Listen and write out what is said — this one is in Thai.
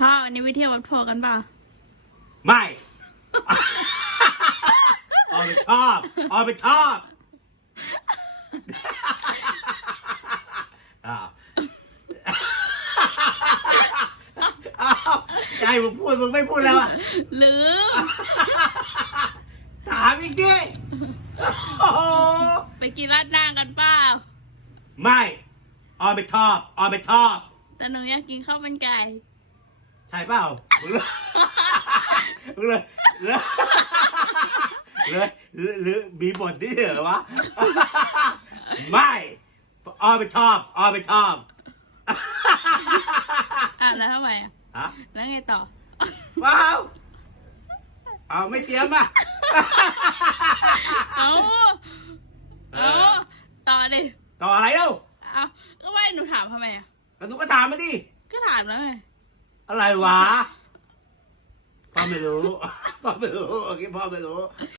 พ่อวันนี้ไปเที่ยววัดโพกันเปล่าไม่ ออยไปชอบ ออยไปชอบอ้าวอ้าวใจมึงพูดมึงไม่พูดแล้วอะ ลืม ถามอีกดิโอ้โหไปกินราดหน้ากันเปล่าไม่ ออยไปชอบ ออยไปชอบ แต่หนูอยากกินข้าวมันไก่ ใช่เปล่ามึงเลยเลยเลยเลยหรือมีบทที่เหรอวะ ไม่ออยไปชอบออยไปชอบอะแล้วทำไมอะฮะแล้วไงต่อว้าวเอาไม่เตรียมอะเอาเอาต่อดิต่ออะไรเล่าเอาก็ว่าหนูถามทำไมอะแล้วหนูก็ถามมาดิก็ถามแล้วไง อะไรวะพ่อไม่รู้ พ่อไม่รู้โอเคพ่อไม่รู้